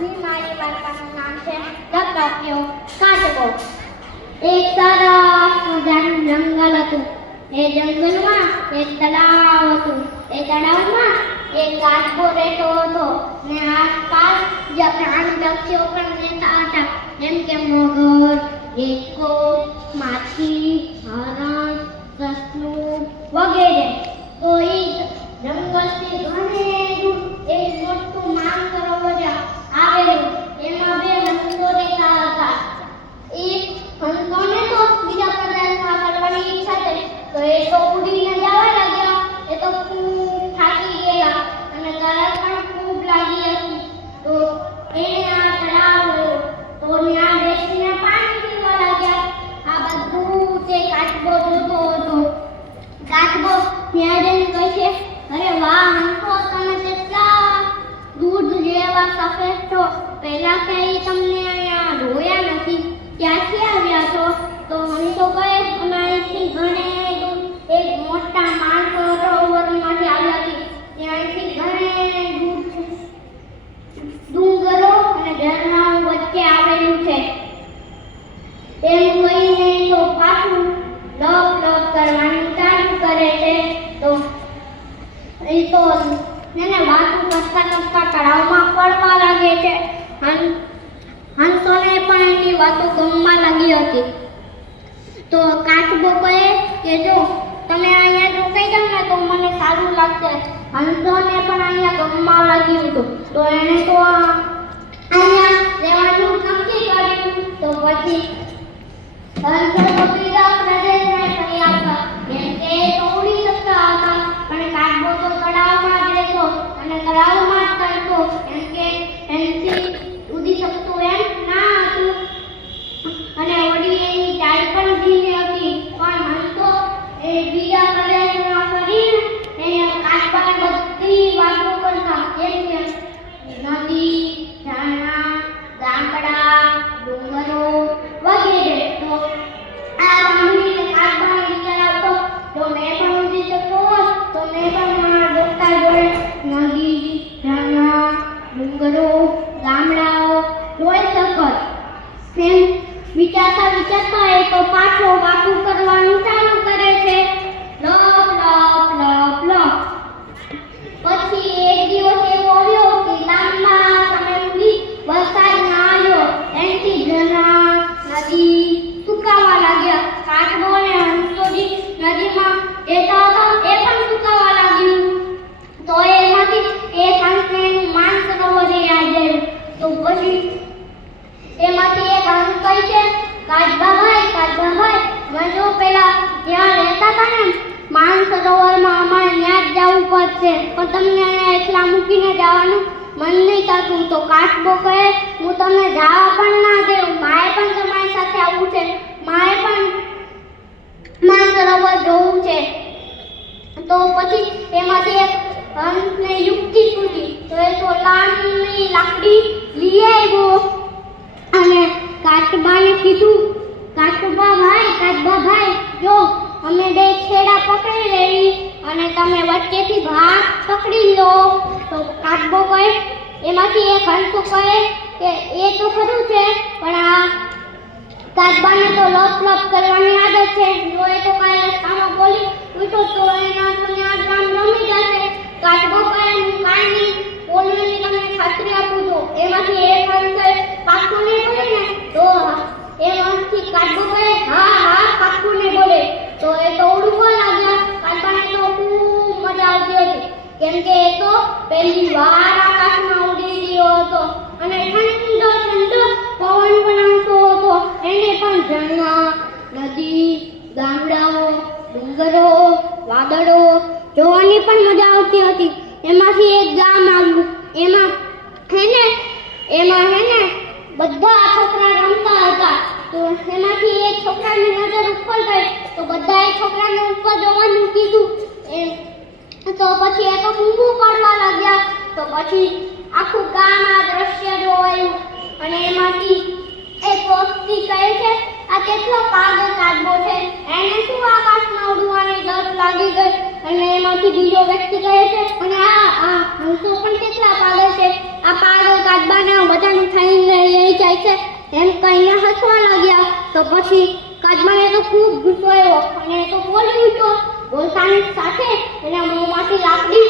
મારી વાર્તાનું નામ છે ટકટક્યો કાચબો. એક સરસ મજાનું જંગલ હતું. એ જંગલમાં એક તળાવ હતું. એ તળાવમાં એક કાચબો રહેતો હતો ને આસપાસ પ્રાણી પક્ષીઓ પણ રહેતા હતા, જેમ કે મગર, ગેકો, માછી, હરણ, સસલું વગેરે. તો એ જંગલથી ઘણે દૂર એક મોટું માનસરોવર આવેલું. એમાં બે હંસો રહેતા હતા. એ હંસોને તો બીજા પ્રદેશમાં ફરવાની ઈચ્છા થઈ, તો એ તો ઉડીને જવા લાગ્યા. એ તો ખૂબ થાકી ગયા અને તરસ પણ ખૂબ લાગી હતી. તો એને આ તળાવ જોયો, તો ત્યાં બેસીને પાણી પીવા લાગ્યા. આ બધું તે કાચબો જોતો હતો. કાચબો ત્યાં જઈને કહે છે, અરે વાહ હંસો, તમે કેટલા દૂધ જેવા સફેદ છો. પહેલા ક્યાંય તમને અહીંયા જોયા નથી, ક્યાંથી આવ્યા છો? તો હંસો કહે, અમારીથી ઘણે દૂર એક મોટા માનસરોવરમાંથી આવ્યા હતી. ત્યાંથી ઘણે દૂર ડુંગરો અને ઝરણાઓ વચ્ચે આવેલું છે. એમ કહીને તો પાછું લપ લપ કરવાનું ચાલુ કરે છે. તો એ તો એને વાતો કરતા કરતા તળાવમાં પડવા લાગે છે. હંસોને પણ એની વાતો ગમવા લાગી હતી. તો કાચબો કહે કે જો તમે અહીંયા રોકાઈ જાવ ને તો મને સારું લાગશે. હંસોને પણ અહીંયા ગમવા લાગ્યું હતું. તો એને તો અહીંયા રહેવાનું નક્કી કર્યું. તો પછી હંસો બીજા પ્રદેશને ફર્યા હતા, કેમ કે તો ઉડી શકતા હતા. પણ કાચબો તો તળાવમાં જ રહેતો અને તળાવમાં જ તરતો, કેમ કે એનાથી ઉડી શકતું એમ ના હતું. અને વળી એની ચાલ પણ ધીમી હતી. પણ હંસો એ બીજા પ્રદેશમાં ફરીને એને કાચબાને બધી વાતો કરતા, જેમ કે નદી, ઝરણા, ગામડા, ડુંગરો વગેરે. તો આ સાંભળીને કાચબાને વિચાર આવતો, જો મેં પણ ઉડી શકતો હોત તો મેં પણ મારા દોસ્તા જોડે નદી, ઝરણા, ડુંગરો, ગામડાઓ જોઈ શકત. એમ વિચારતા વિચારતા એ તો પાછો વાતું કરવાનું ચાલુ કરે છે. લપ લપ લપ લપ. પછી એક દિવસ એવો આવ્યો કે લાંબા સમય સુધી વરસાદ ના આવ્યો. એનાથી ઝરણા, નદી સુકાવા લાગ્યા. કાચબો અને હંસોજી નદીમાં રહેતા હતા, એ પણ સુકાવા લાગ્યું. તો એમાંથી એક હંસને એનું માનસરોવર યાદ આવ્યું. તો પછી એમાંથી એક હંસ કહે છે, કાચબાભાઈ, અમે જો પેલા જ્યાં રહેતા હતા ને માનસરોવરમાં, અમારે ત્યાં જ જવું પડશે, પણ તમને એકલા મૂકીને જવાનું મન નહીં થતું. તો કાચબો કહે, હું તમને જવા પણ ના દઉં, મારે પણ તમારી સાથે આવવું છે, મારે પણ માનસરોવર જોવું છે. તો પછી એમાંથી એક હંસને યુક્તિ સૂઝી. તો એ તો લાંબી લાકડી લઈ આવ્યો અને કાચબાને કીધું, કાચબાભાઈ, જો અમે બે છેડા પકડી લઈ અને તમે વચ્ચેથી ભાગ પકડી લો. તો કાચબો કહે, એમાંથી એક હંસો કહે કે એ તો ખરું છે, પણ આ કાચબાને તો લપ લપ કરવાની આદત છે. જો એ તો કાંઈ રસ્તામાં બોલી ઉઠો તો એના તો ત્યાં ગામ રમી જશે. કાચબો કહે, હું કાંઈ નહીં બોલવાની તમને ખાતરી આપું છું. એમાંથી એક હંસે પાછું નહીં બોલે ને, તો એ હંસથી કાચબો કહે, હા પાછું નહીં બોલે. તો એ તો ઉડવા લાગ્યા. કાચબાને તો ખૂબ મજા આવતી હતી, કેમ કે એ તો પહેલી વાર આકાશમાં ઉડી રહ્યો હતો અને ઠંડો ઠંડો પવન પણ આવતો હતો. એને પણ ઝરણા, નદી, ગામડાઓ, ડુંગરો, વાદળો જોવાની પણ મજા આવતી હતી. એમાંથી એક ગામ આવ્યું. એમાં હેને બધા છોકરા રમતા હતા. તો એમાંથી એક છોકરાની નજર ઉપર ગઈ, તો બધાએ છોકરાને ઉપર જોવાનું કીધું. તો પછી એ તો બૂમો પાડવા લાગ્યા. તો પછી આખું ગામ આ દ્રશ્ય જોવાયું અને એમાંથી એક વ્યક્તિ કહે છે, આ કેટલો પાગલ કાચબો છે, એને શું આકાશમાં ઉડવાની લત લાગી ગઈ. અને એમાંથી બીજો વ્યક્તિ કહે છે, અને આ હંસો પણ કેટલા પાગલ છે, આ પાગલ કાચબાને બધા તો પછી કાચબાને તો ખૂબ ગુસ્સો આવ્યો અને એ તો બોલી ઉઠ્યો. બોલતાની સાથે એના મોંમાંથી લાકડી